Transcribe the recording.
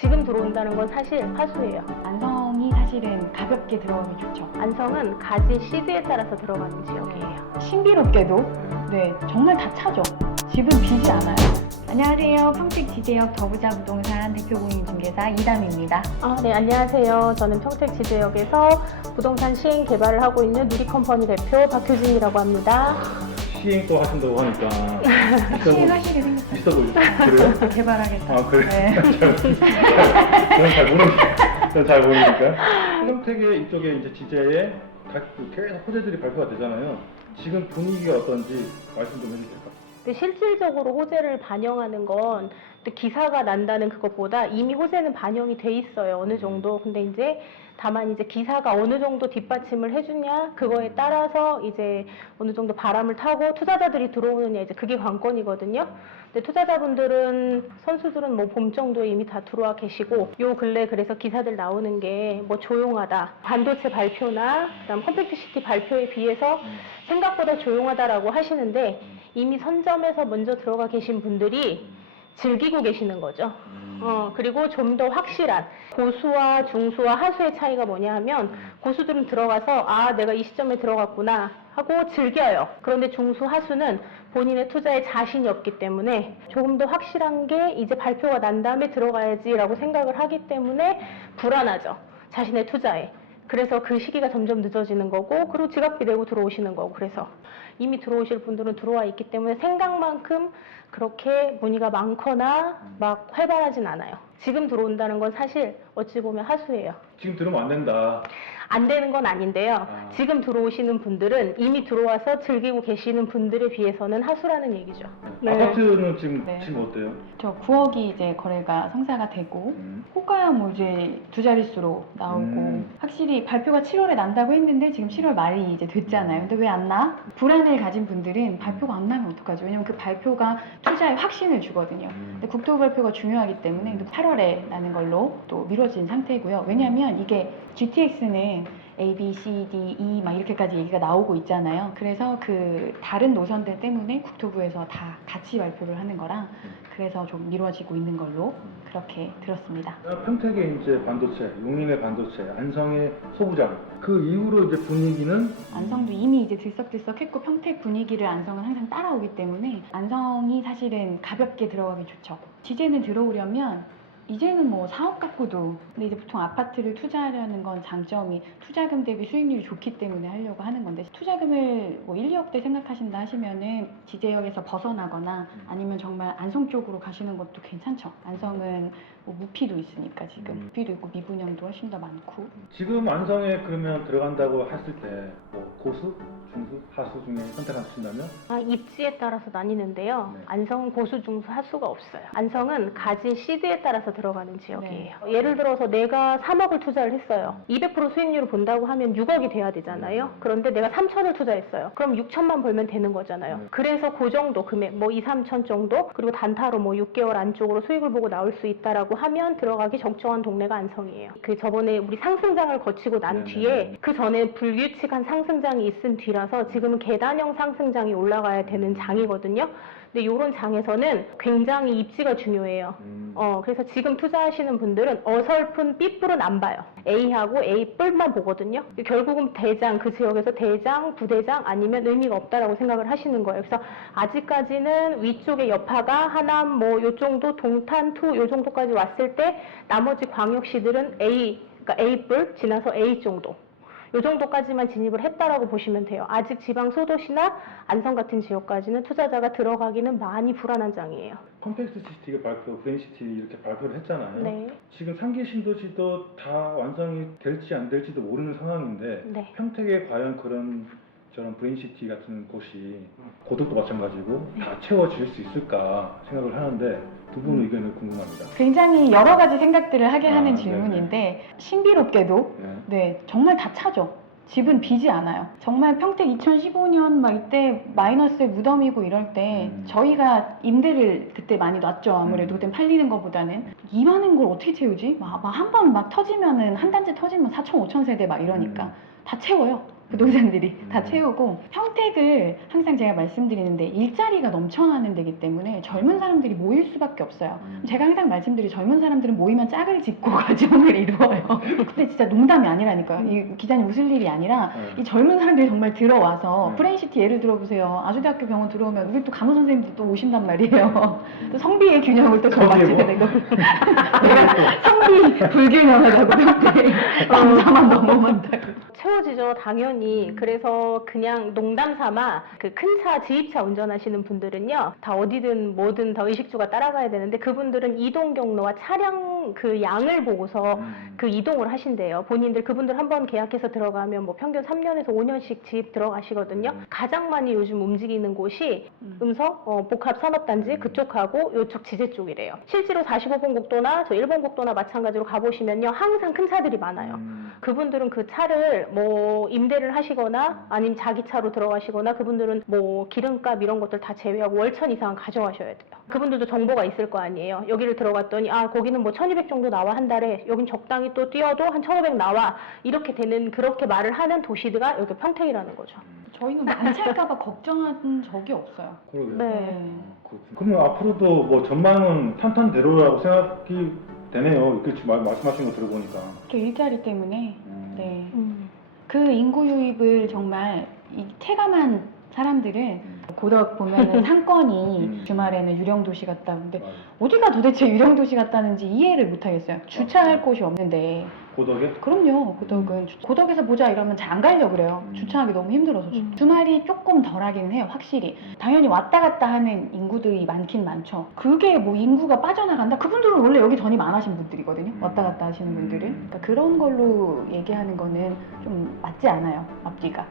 지금 들어온다는 건 사실 화수예요. 안성이 사실은 가볍게 들어가면 좋죠. 안성은 가지 시드에 따라서 들어가는 지역이에요. 신비롭게도 네 정말 다 차죠. 집은 비지 않아요. 안녕하세요. 평택 지대역 더부자 부동산 대표공인중개사 이담입니다. 네, 안녕하세요. 저는 평택 지대역에서 부동산 시행 개발을 하고 있는 누리컴퍼니 대표 박효진이라고 합니다. 시행 또 하신다고 하니까 시행하시게 생겼어요. 있어 보이죠? 그래요? 개발하겠다. 아 그래? 네. 저는 잘 모르니까. 평택의 이쪽에 이제 지제에 계속 호재들이 발표가 되잖아요. 지금 분위기가 어떤지 말씀 좀 해주실까요? 근데 실질적으로 호재를 반영하는 건 또 기사가 난다는 그것보다 이미 호재는 반영이 돼 있어요. 어느 정도. 근데 이제 다만 이제 기사가 어느 정도 뒷받침을 해주냐 그거에 따라서 이제 어느 정도 바람을 타고 투자자들이 들어오느냐 이제 그게 관건이거든요. 근데 투자자분들은 선수들은 뭐 봄 정도에 이미 다 들어와 계시고 요 근래 그래서 기사들 나오는 게 뭐 조용하다 반도체 발표나 그다음 컴팩트시티 발표에 비해서 생각보다 조용하다라고 하시는데 이미 선점에서 먼저 들어가 계신 분들이 즐기고 계시는 거죠. 그리고 좀 더 확실한 고수와 중수와 하수의 차이가 뭐냐 하면 고수들은 들어가서 아 내가 이 시점에 들어갔구나 하고 즐겨요. 그런데 중수 하수는 본인의 투자에 자신이 없기 때문에 조금 더 확실한 게 이제 발표가 난 다음에 들어가야지라고 생각을 하기 때문에 불안하죠. 자신의 투자에. 그래서 그 시기가 점점 늦어지는 거고 그리고 지각비 내고 들어오시는 거고 그래서 이미 들어오실 분들은 들어와 있기 때문에 생각만큼 그렇게 문의가 많거나 막 활발하진 않아요. 지금 들어온다는 건 사실 어찌 보면 하수예요. 지금 들으면 안 된다. 안 되는 건 아닌데요. 지금 들어오시는 분들은 이미 들어와서 즐기고 계시는 분들에 비해서는 하수라는 얘기죠. 네. 아파트는 지금 네. 지금 어때요? 저 9억이 이제 거래가 성사가 되고 호가야 뭐 이제 두 자릿수로 나오고 확실히 발표가 7월에 난다고 했는데 지금 7월 말이 이제 됐잖아요. 근데 왜 안 나? 불안을 가진 분들은 발표가 안 나면 어떡하죠? 왜냐면 그 발표가 투자에 확신을 주거든요. 근데 국토부 발표가 중요하기 때문에 8월에 나는 걸로 또 미뤄진 상태고요. 왜냐면 이게 GTX는 A, B, C, D, E 막 이렇게까지 얘기가 나오고 있잖아요. 그래서 그 다른 노선들 때문에 국토부에서 다 같이 발표를 하는 거라 그래서 좀 미뤄지고 있는 걸로 그렇게 들었습니다. 평택의 이제 반도체, 용인의 반도체, 안성의 소부장 그 이후로 이제 분위기는 안성도 이미 이제 들썩들썩했고 평택 분위기를 안성은 항상 따라오기 때문에 안성이 사실은 가볍게 들어가기 좋죠. 지제는 들어오려면 이제는 뭐 사업 갖고도 근데 이제 보통 아파트를 투자하려는 건 장점이 투자금 대비 수익률이 좋기 때문에 하려고 하는 건데 투자금을 뭐 1, 2억대 생각하신다 하시면은 지제역에서 벗어나거나 아니면 정말 안성 쪽으로 가시는 것도 괜찮죠. 안성은 뭐 무피도 있으니까 지금 무피도 있고 미분양도 훨씬 더 많고 지금 안성에 그러면 들어간다고 했을 때 뭐 고수, 중수, 하수 중에 선택하신다면 입지에 따라서 나뉘는데요. 네. 안성은 고수, 중수, 하수가 없어요. 안성은 가지 시드에 따라서 들어가는 지역이에요. 예를 들어서 내가 3억을 투자를 했어요. 200% 수익률을 본다고 하면 6억이 돼야 되잖아요. 그런데 내가 3천을 투자했어요. 그럼 6천만 벌면 되는 거잖아요. 그래서 그 정도 금액, 뭐 2, 3천 정도, 그리고 단타로 뭐 6개월 안쪽으로 수익을 보고 나올 수 있다라고 하면 들어가기 적정한 동네가 안성이에요. 그 저번에 우리 상승장을 거치고 난 뒤에 그 전에 불규칙한 상승장이 있은 뒤라서 지금은 계단형 상승장이 올라가야 되는 장이거든요. 근데 이런 장에서는 굉장히 입지가 중요해요. 그래서 지금 투자하시는 분들은 어설픈 B뿔은 안 봐요. A하고 A뿔만 보거든요. 결국은 대장, 그 지역에서 대장, 부대장 아니면 의미가 없다라고 생각을 하시는 거예요. 그래서 아직까지는 위쪽에 여파가 하남 뭐 요 정도 동탄 투 요 정도까지 왔을 때 나머지 광역시들은 A, 그러니까 A뿔 지나서 A 정도. 요 정도까지만 진입을 했다라고 보시면 돼요. 아직 지방 소도시나 안성 같은 지역까지는 투자자가 들어가기는 많이 불안한 장이에요. 컴팩트 시티가 발표, 브레인시티 이렇게 발표를 했잖아요. 네. 지금 3기 신도시도 다 완성이 될지 안 될지도 모르는 상황인데 네. 평택에 과연 그런 저런 브레인시티 같은 곳이 고덕도 마찬가지고 다 채워질 수 있을까 생각을 하는데 두 분 의견을 궁금합니다. 굉장히 여러 가지 생각들을 하게 하는 네네. 질문인데 신비롭게도 네 정말 다 차죠. 집은 비지 않아요. 정말 평택 2015년 막 이때 마이너스의 무덤이고 이럴 때 저희가 임대를 그때 많이 놨죠. 아무래도 그때 팔리는 것보다는 이 많은 걸 어떻게 채우지? 한 번 막 터지면은 한 단지 터지면 4천 5천 세대 막 이러니까 다 채워요. 부동산들이 다 채우고, 평택을 항상 제가 말씀드리는데 일자리가 넘쳐나는 데기 때문에 젊은 사람들이 모일 수밖에 없어요. 제가 항상 말씀드리죠. 젊은 사람들은 모이면 짝을 짓고 가정을 이루어요. 근데 진짜 농담이 아니라니까요. 이 기자님 웃을 일이 아니라 이 젊은 사람들이 정말 들어와서 프레인시티 예를 들어보세요. 아주대학교 병원 들어오면 우리 또 간호 선생님들 또 오신단 말이에요. 또 성비의 균형을 또 더 맞춰야 되고 내가 성비 불균형하다고 평택 남자만 너무 많다고. 채워지죠, 당연히. 그래서 그냥 농담 삼아 그 큰 차, 지입차 운전하시는 분들은요, 다 어디든 뭐든 다 의식주가 따라가야 되는데, 그분들은 이동 경로와 차량 그 양을 보고서 그 이동을 하신대요. 본인들, 그분들 한번 계약해서 들어가면 뭐 평균 3년에서 5년씩 지입 들어가시거든요. 가장 많이 요즘 움직이는 곳이 음성, 복합산업단지 그쪽하고 요쪽 지제 쪽이래요. 실제로 45번 국도나 저 1번 국도나 마찬가지로 가보시면요, 항상 큰 차들이 많아요. 그분들은 그 차를 뭐 임대를 하시거나 아니면 자기 차로 들어가시거나, 그분들은 뭐 기름값 이런 것들 다 제외하고 월천 이상 가져가셔야 돼요. 그분들도 정보가 있을 거 아니에요. 여기를 들어갔더니 아, 거기는 뭐 1200 정도 나와 한 달에, 여긴 적당히 또 뛰어도 한 1500 나와, 이렇게 되는, 그렇게 말을 하는 도시가 여기 평택이라는 거죠. 저희는 안 찰까봐 걱정한 적이 없어요. 그러게요. 네. 그렇군요. 그러면 앞으로도 뭐 전망은 탄탄대로라고 생각이 되네요. 이렇게 말씀하신 거 들어보니까. 그 일자리 때문에 네. 음. 그 인구 유입을 정말 이 체감한 사람들은 고덕 보면은 상권이 주말에는 유령도시 같다는데 맞아요. 어디가 도대체 유령도시 같다는지 이해를 못하겠어요. 주차할 곳이 없는데. 고덕에? 그럼요. 고덕은 고덕에서 보자 이러면 잘 안 가려고 그래요. 주차하기 너무 힘들어서. 주말이 조금 덜하기는 해요. 확실히. 당연히 왔다 갔다 하는 인구들이 많긴 많죠. 그게 뭐 인구가 빠져나간다? 그분들은 원래 여기 전이 많으신 분들이거든요. 왔다 갔다 하시는 분들은. 그러니까 그런 걸로 얘기하는 거는 좀 맞지 않아요. 앞뒤가.